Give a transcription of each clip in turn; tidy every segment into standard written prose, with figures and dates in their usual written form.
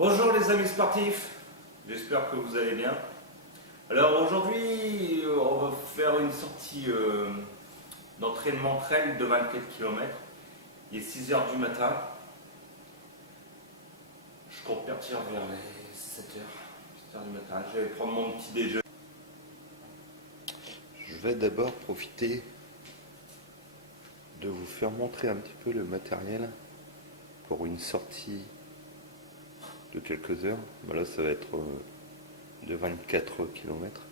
Bonjour les amis sportifs, j'espère que vous allez bien. Alors aujourd'hui, on va faire une sortie d'entraînement trail de 24 km. Il est 6 heures du matin. Je compte partir vers les 7 heures, 7 heures du matin. Je vais prendre mon petit déjeuner. Je vais d'abord profiter de vous faire montrer un petit peu le matériel pour une sortie de quelques heures. Là, ça va être de 24 km.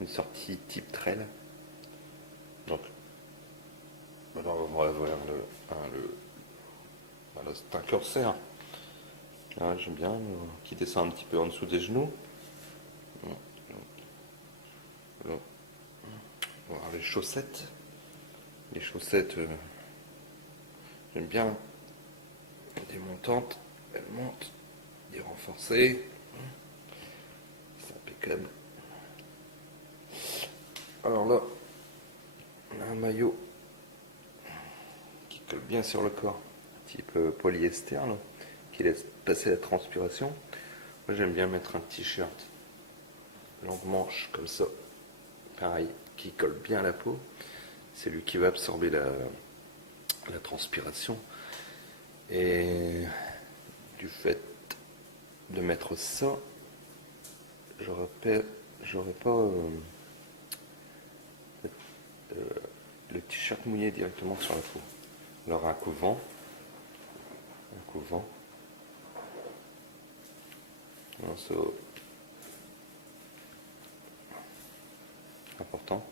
Une sortie type trail. Donc, maintenant, on va voir voilà, c'est un corsaire. Là, j'aime bien, qui descend un petit peu en dessous des genoux. Là, on va voir les chaussettes. Les chaussettes, j'aime bien des montantes. Elles montent, des renforcées. C'est impeccable. Alors là, on a un maillot qui colle bien sur le corps, type polyester, là, qui laisse passer la transpiration. Moi, j'aime bien mettre un t-shirt longue manche comme ça, pareil, qui colle bien à la peau. C'est lui qui va absorber la transpiration. Et du fait de mettre ça, j'aurais pas le t-shirt mouillé directement sur la peau. Alors un couvent, alors, ça, important.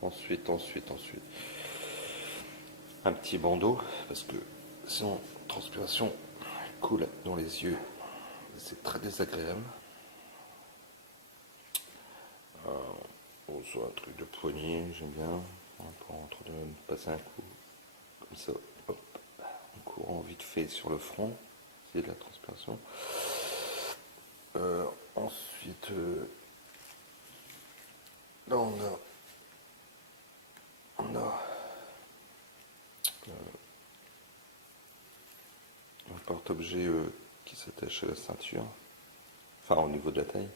Ensuite, un petit bandeau, parce que sinon, transpiration coule dans les yeux, c'est très désagréable. Soit un truc de poignet, j'aime bien, pour passer un coup, comme ça, hop, en courant vite fait sur le front, c'est de la transpiration. Ensuite, là on a un porte-objet qui s'attache à la ceinture, enfin au niveau de la taille,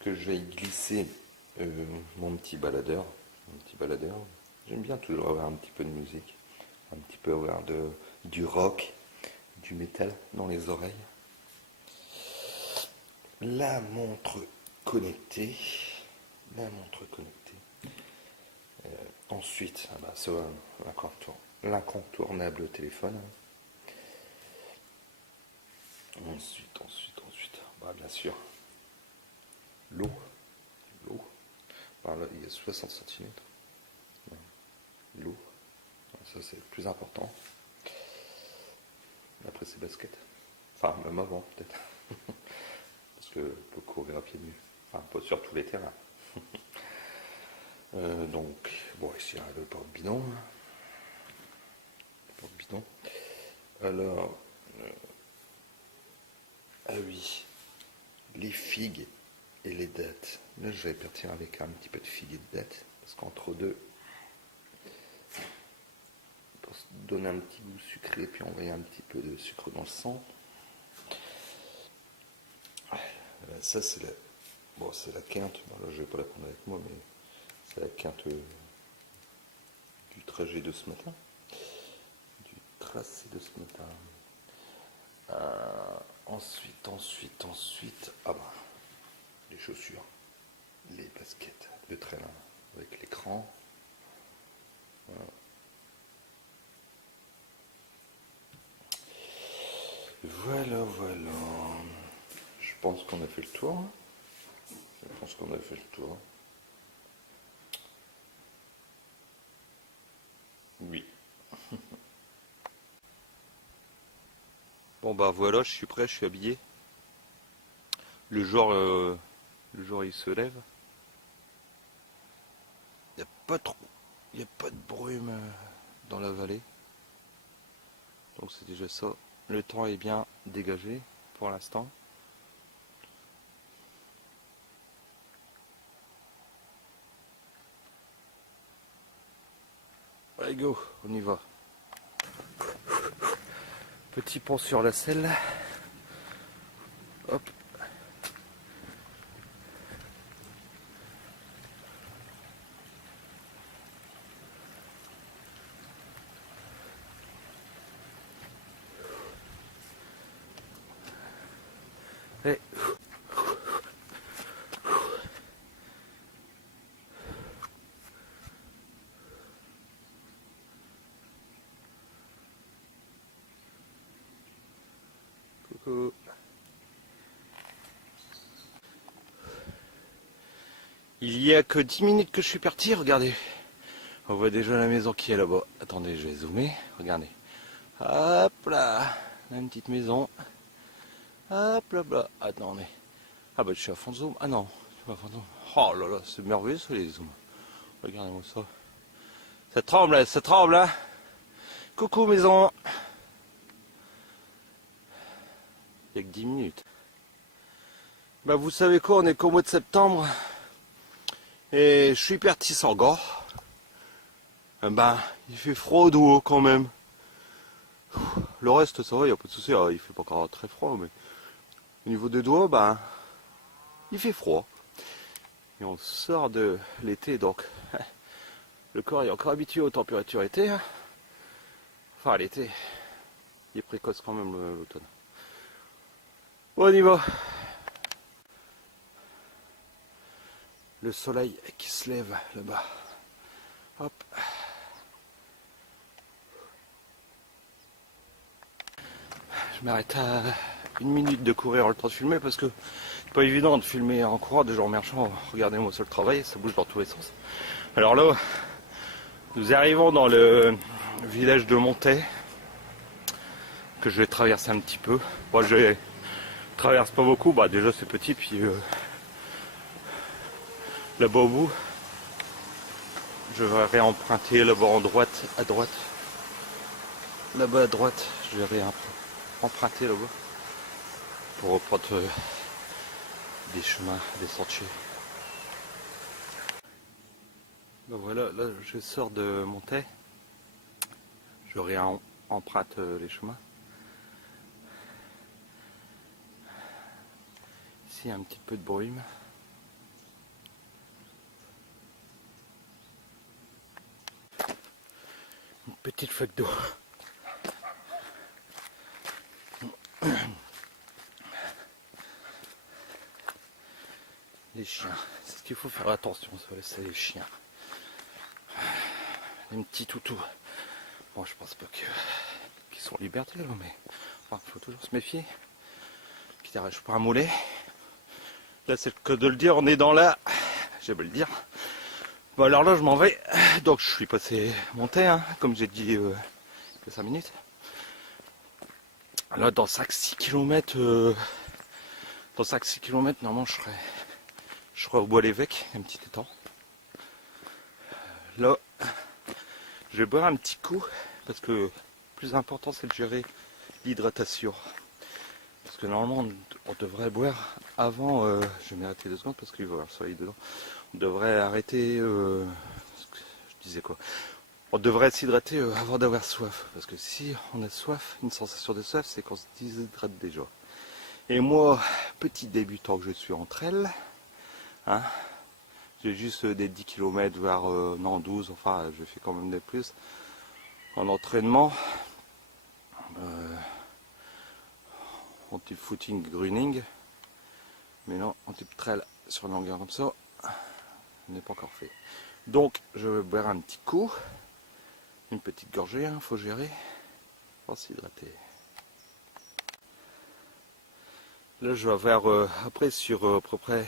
que je vais y glisser mon petit baladeur. J'aime bien toujours avoir un petit peu de musique, un petit peu avoir du rock, du métal dans les oreilles. La montre connectée. Ensuite, ça va, l'incontournable téléphone. Ensuite, bien sûr, l'eau. Là, il y a 60 cm. L'eau, ça c'est le plus important. Après, c'est basket. Enfin, même avant, peut-être. Parce que peut courir à pieds nus. Enfin, pas sur tous les terrains. Donc, bon, ici, le porte-bidon. Alors, ah oui, les figues et les dattes. Là, je vais partir avec un petit peu de figues et de dattes. Parce qu'entre deux, pour se donner un petit goût sucré, puis envoyer un petit peu de sucre dans le sang. Ça, c'est la quinte. Bon, là, je vais pas la prendre avec moi, mais c'est la quinte du trajet de ce matin. Du tracé de ce matin. Ensuite, les chaussures, les baskets de traîneau avec l'écran. Voilà. Je pense qu'on a fait le tour. Oui. Bon bah voilà, je suis prêt, je suis habillé. Le jour il se lève. Il n'y a pas de brume dans la vallée. Donc c'est déjà ça. Le temps est bien dégagé pour l'instant. Allez go, on y va. Petit pont sur la selle. Hop. Et... Coucou. Il y a que 10 minutes que je suis parti, regardez. On voit déjà la maison qui est là-bas. Attendez, je vais zoomer, regardez. Hop là, la petite maison. Hop là, là. Attendez. Ah bah je suis à fond de zoom. Ah non, je suis pas à fond de zoom. Oh là là, c'est merveilleux ça les zooms. Regardez-moi ça. Ça tremble hein. Coucou maison. Il n'y a que 10 minutes. Bah vous savez quoi, on est qu'au mois de septembre. Et je suis parti sans gars. Ben, il fait froid dehors quand même. Le reste ça va, il n'y a pas de souci, il fait pas encore très froid, mais au niveau des doigts, ben, il fait froid. Et on sort de l'été, donc le corps est encore habitué aux températures été. Hein. Enfin l'été, il est précoce quand même l'automne. Bon, on y va. Le soleil qui se lève là-bas. Hop. Je m'arrête à 1 minute de courir le temps de filmer parce que c'est pas évident de filmer en courant de jour marchand. Regardez-moi sur le travail, ça bouge dans tous les sens. Alors là, nous arrivons dans le village de Montet que je vais traverser un petit peu. Moi, je traverse pas beaucoup. Bah déjà c'est petit, puis là-bas au bout, je vais réemprunter là-bas en droite, à droite. Là-bas à droite, je vais réemprunter là-bas pour reprendre des chemins, des sentiers. Ben voilà, là je sors de Montet. Je réemprunte les chemins. Ici un petit peu de brume. Une petite flaque d'eau. Les chiens, c'est ce qu'il faut faire attention, c'est les chiens. Les petits toutous. Bon, je pense pas qu'ils sont en liberté là, mais enfin, faut toujours se méfier. Qui t'arrache pas un mollet. Là, c'est le cas de le dire, on est dans la. J'ai beau le dire. Bon, alors là, je m'en vais. Donc, je suis passé monté, hein, comme j'ai dit il y a 5 minutes. Là, dans 5-6 km, normalement, je serai au Bois-l'Évêque, un petit étang. Là, je vais boire un petit coup, parce que le plus important, c'est de gérer l'hydratation. Parce que normalement, on devrait boire avant, je vais m'arrêter 2 secondes parce qu'il va y avoir le soleil dedans. On devrait arrêter, je disais quoi, on devrait s'hydrater avant d'avoir soif. Parce que si on a soif, une sensation de soif, c'est qu'on se déshydrate déjà. Et moi, petit débutant que je suis entre elles, hein, j'ai juste des 10 km, voire non 12, enfin je fais quand même des plus en entraînement. Anti-footing greening, mais non, anti-trail sur longueur comme ça, n'est pas encore fait. Donc je vais boire un petit coup, une petite gorgée, hein, faut gérer, pour s'hydrater. Là je vais avoir, après sur à peu près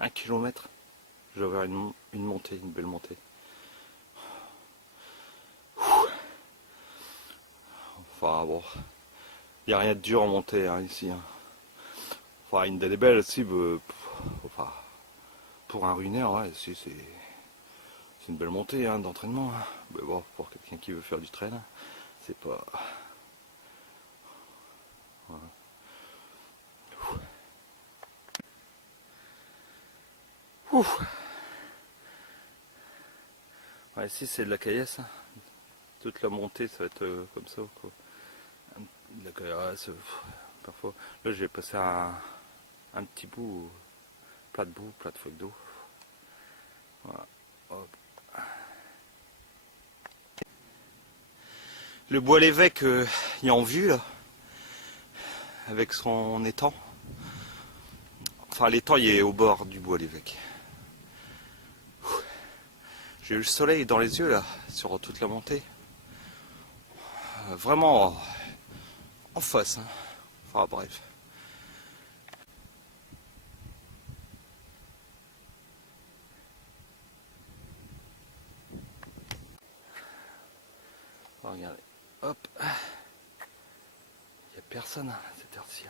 1 km, je vais avoir une montée, une belle montée. Enfin bon, il n'y a rien de dur en montée hein, ici. Hein. Enfin une belle belle aussi, enfin, pour un runner, ouais, si c'est une belle montée hein, d'entraînement. Hein. Mais bon, pour quelqu'un qui veut faire du trail, c'est pas. Voilà. Ouf. Ouais, ici c'est de la caillasse. Hein. Toute la montée, ça va être comme ça. Quoi. de la caillasse, parfois. Là, j'ai passé un petit bout, plat de feuilles d'eau. Voilà. Hop. Le bois l'évêque, il est en vue là, avec son étang. Enfin, l'étang il est au bord du bois l'évêque. J'ai eu le soleil dans les yeux là, sur toute la montée. Vraiment en face. Hein. Enfin bref. Regardez. Hop. Il n'y a personne à cette heure-ci.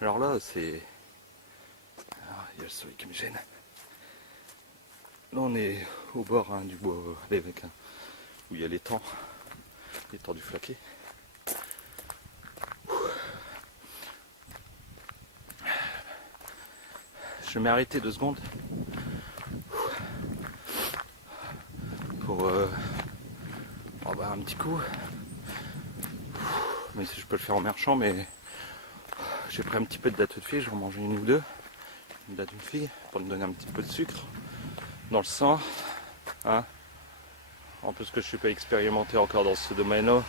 Alors là, c'est... Ah, il y a le soleil qui me gêne. Là, on est au bord hein, du bois l'évêque, hein, où il y a l'étang du Flaquet. Je m'ai arrêté 2 secondes pour un petit coup. Mais si je peux le faire en marchant, mais j'ai pris un petit peu de date de figue, j'en mangeais une ou deux. Une date de figue pour me donner un petit peu de sucre dans le sang. Hein. En plus que je suis pas expérimenté encore dans ce domaine-là.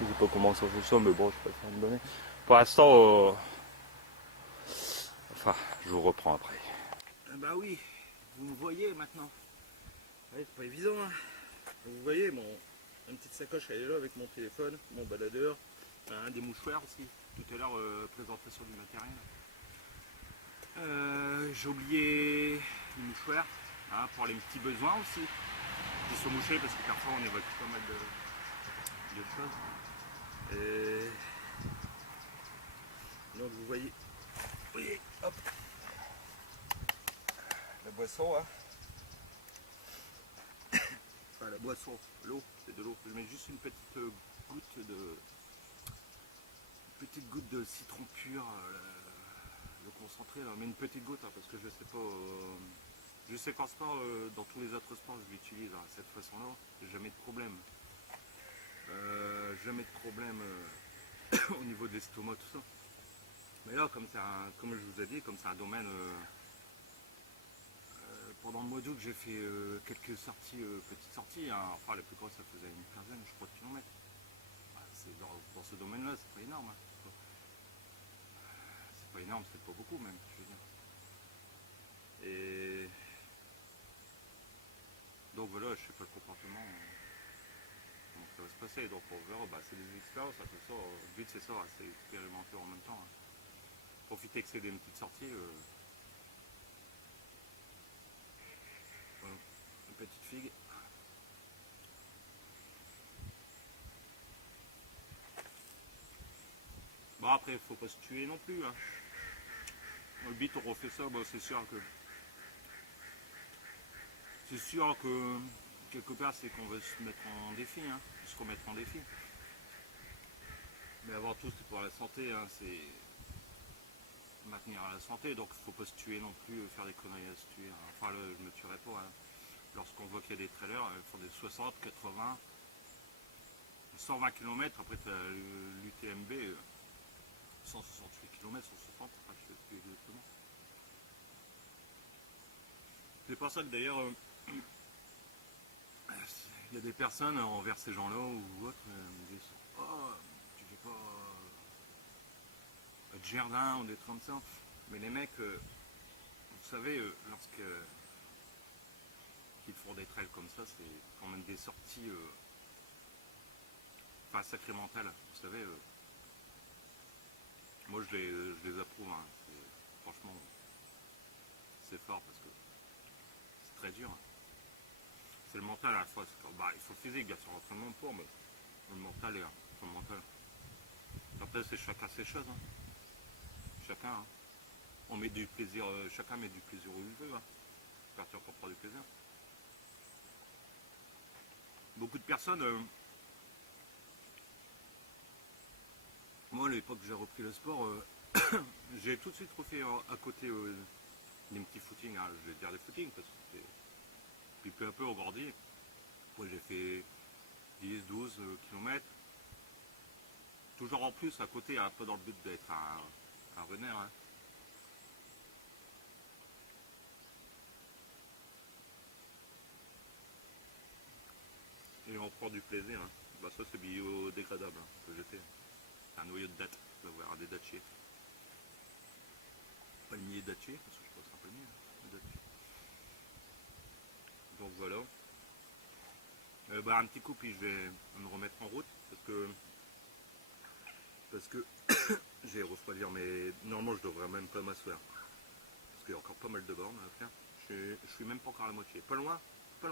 Je sais pas comment ça fonctionne, mais bon, je préfère me donner. Pour l'instant, enfin, je vous reprends après. Bah oui, vous me voyez maintenant. Ouais, c'est pas évident. Hein. Vous voyez, une petite sacoche, elle est là avec mon téléphone, mon baladeur, des mouchoirs aussi. Tout à l'heure, présentation du matériel. J'ai oublié les mouchoirs hein, pour les petits besoins aussi. Qui sont mouchés parce que parfois on évacue pas mal de choses. Et donc vous voyez, hop, la boisson, hein. Enfin la boisson, l'eau, c'est de l'eau. Je mets juste une petite goutte de citron pur, le concentré, là. Mais une petite goutte hein, parce que je sais pas. Je sais qu'en sport, dans tous les autres sports, je l'utilise de cette façon-là, jamais de problème. Jamais de problème au niveau de l'estomac, tout ça. Mais là, comme je vous ai dit, comme c'est un domaine, pendant le mois d'août, j'ai fait quelques sorties, petites sorties. Hein. Enfin, la plus grosse, ça faisait une quinzaine, je crois, de kilomètres. Dans ce domaine-là, c'est pas énorme. Hein. C'est pas énorme, c'est pas beaucoup même, je veux dire. Et donc voilà, je sais pas le comportement, comment ça va se passer. Donc on verra, c'est des expériences, hein, ça. Le but c'est ça, hein, c'est expérimenter en même temps. Hein. Profiter que c'est une petite sortie. Voilà, une petite figue. Bon après, il faut pas se tuer non plus. Hein. Le but, on refait ça, c'est sûr que quelque part, c'est qu'on veut se mettre en défi, hein, se remettre en défi. Mais avant tout, c'est pour la santé, hein, c'est maintenir la santé, donc il ne faut pas se tuer non plus, faire des conneries à se tuer. Hein. Enfin, là, je me tuerai pas. Hein. Lorsqu'on voit qu'il y a des trailers, ils font des 60, 80, 120 km, après tu as l'UTMB, 168 km, 160, enfin, je sais plus exactement. C'est pour ça que d'ailleurs, il y a des personnes envers ces gens-là ou autres, me disent oh, tu fais pas de jardin ou des trucs comme ça. Mais les mecs, vous savez, lorsqu'ils font des trails comme ça, c'est quand même des sorties sacramentales. Vous savez, moi je les approuve. Hein. Franchement, c'est fort parce que c'est très dur. Hein. C'est le mental à la fois. Il faut le physique, bien sûr, l'entraînement pour, mais le mental est le mental. Après, c'est chacun ses choses. Hein. Chacun. Hein. On met du plaisir, chacun met du plaisir où il veut. Hein. Partir pour prendre du plaisir. Beaucoup de personnes. Moi, à l'époque que j'ai repris le sport, j'ai tout de suite refait à côté des petits footings. Hein. Je vais dire des footings parce que c'était. Puis peu à peu, on grandit. Moi, j'ai fait 10, 12 km. Toujours en plus à côté, un peu dans le but d'être un runner. Hein. Et on prend du plaisir. Hein. Bah ça c'est biodégradable hein, que j'ai fait. Un noyau de date, on va voir des dattiers. Pas le millier de dattiers, parce que je pense que c'est un peu mieux. Hein, donc voilà. Bah, un petit coup puis je vais me remettre en route parce que j'ai refroidir mais normalement je devrais même pas m'asseoir parce qu'il y a encore pas mal de bornes à faire. Je suis même pas encore à la moitié. Pas loin, mais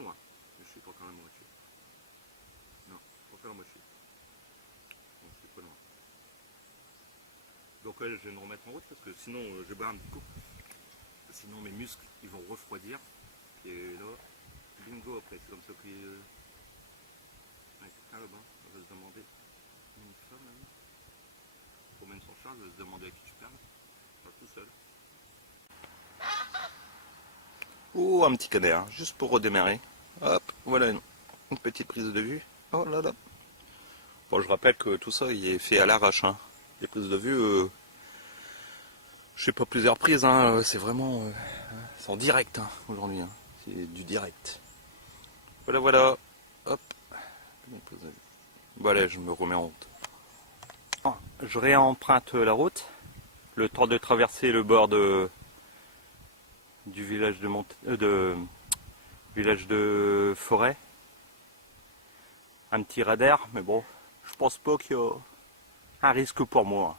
je suis pas encore à la moitié. Non, pas faire la moitié. Donc je suis pas loin. Donc je vais me remettre en route parce que sinon je vais boire un petit coup. Sinon mes muscles ils vont refroidir. Et là, bingo après, c'est comme ça que quelqu'un là-bas, on va se demander une femme là, promène son char, elle va se demander à qui tu parles. Pas tout seul. Oh, un petit canard, juste pour redémarrer. Hop, voilà une petite prise de vue. Oh là là. Bon, je rappelle que tout ça, il est fait à l'arrache. Hein. Les prises de vue, je sais pas plusieurs prises, hein, c'est vraiment... c'est en direct hein, aujourd'hui. Hein. C'est du direct. Voilà, voilà. Hop. Bon allez, je me remets en route. Oh, je réemprunte la route. Le temps de traverser le bord du village village de forêt. Un petit radar, mais bon, je pense pas qu'il y a un risque pour moi.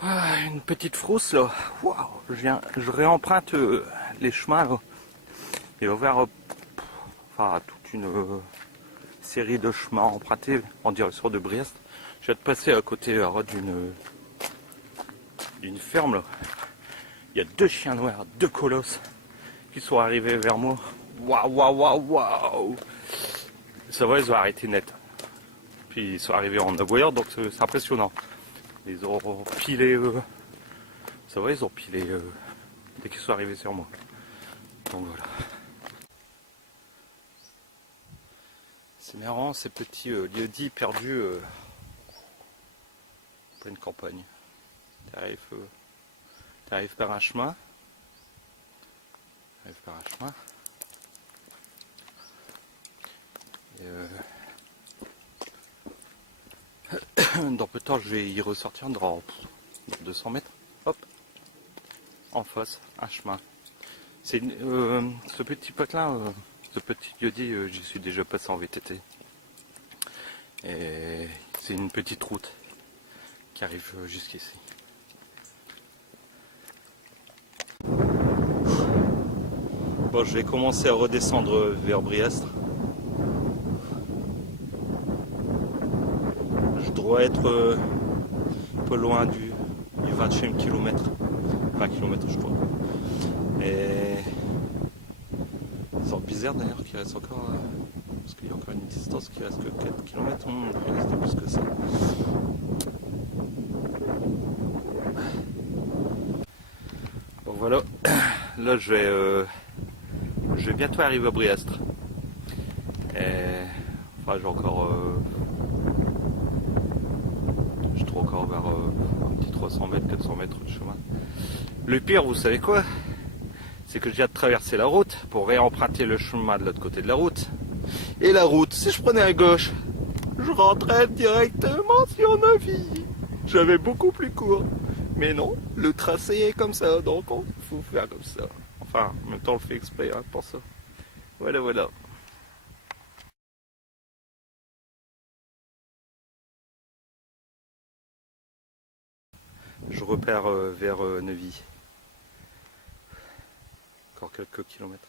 Ah, une petite frousse là. Waouh, je réemprunte les chemins là. Il va y avoir enfin, toute une série de chemins empruntés en direction de Briest. Je viens de passer à côté d'une ferme là. Il y a deux chiens noirs, deux colosses qui sont arrivés vers moi. Waouh, waouh, waouh, waouh. Ça va, ils ont arrêté net. Puis ils sont arrivés en aboyant, donc c'est impressionnant. Ils ont pilé, ça va, ils ont pilé dès qu'ils sont arrivés sur moi. Donc voilà. C'est marrant ces petits lieux-dits perdus en pleine campagne. T'arrives par un chemin. Et dans peu de temps, je vais y ressortir dans 200 mètres. Hop, en face, un chemin. C'est ce petit patelin, ce petit lieu-dit, j'y suis déjà passé en VTT. Et c'est une petite route qui arrive jusqu'ici. Bon, je vais commencer à redescendre vers Briastre. Je dois être peu loin du 20e kilomètre. 20 km je crois. Et c'est bizarre d'ailleurs qu'il reste encore... parce qu'il y a encore une distance qui reste que 4 km. Il reste plus que ça. Bon voilà. Là je vais bientôt arriver à Briastre. Et enfin j'ai encore... je trouve encore vers un petit 300 mètres, 400 mètres de chemin. Le pire, vous savez quoi? C'est que je viens de traverser la route pour réemprunter le chemin de l'autre côté de la route. Et la route, si je prenais à gauche, je rentrais directement sur Neuvy. J'avais beaucoup plus court. Mais non, le tracé est comme ça, donc il faut faire comme ça. Enfin, en même temps, on le fait exprès hein, pour ça. Voilà, voilà. Je repère vers Neuvy. Encore quelques kilomètres.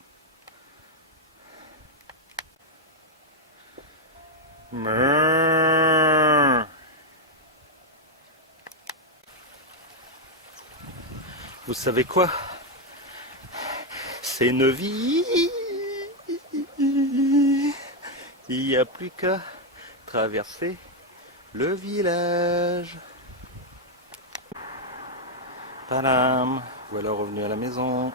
Vous savez quoi? C'est Neuvy. Il n'y a plus qu'à traverser le village. Tadam! Voilà revenu à la maison.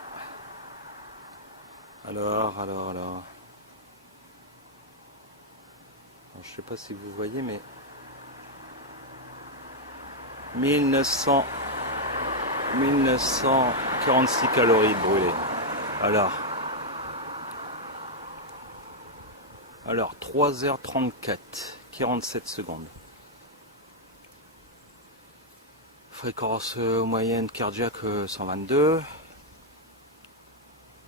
Alors. Alors, je sais pas si vous voyez, mais 1946 calories brûlées. Alors 3h34, 47 secondes. Fréquence moyenne cardiaque 122.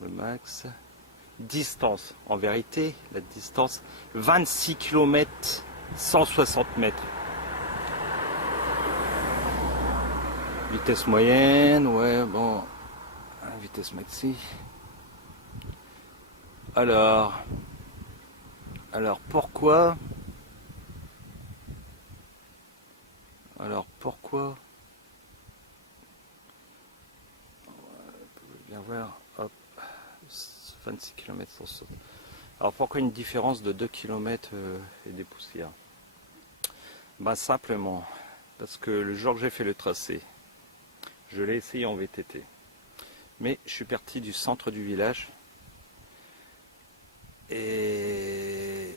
Le max. Distance, en vérité, la distance 26 km 160 mètres. Vitesse moyenne, ouais, bon, vitesse maxi. Alors pourquoi bien voir, hop, 26 km sur saut. Alors pourquoi une différence de 2 km et des poussières? Bah simplement parce que le jour que j'ai fait le tracé, je l'ai essayé en VTT, mais je suis parti du centre du village et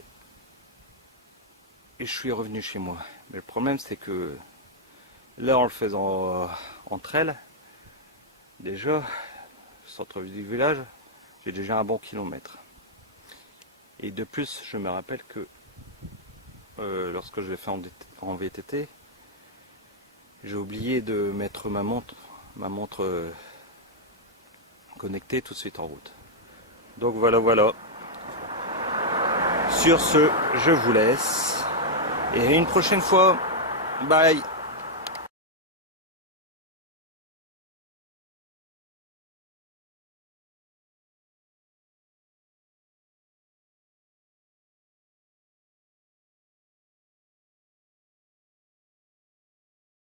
je suis revenu chez moi. Mais le problème c'est que là en le faisant entre elles, déjà, centre du village, j'ai déjà un bon kilomètre. Et de plus, je me rappelle que lorsque je l'ai fait en VTT, j'ai oublié de mettre ma montre connectée tout de suite en route. Donc voilà. Sur ce, je vous laisse. Et une prochaine fois, bye.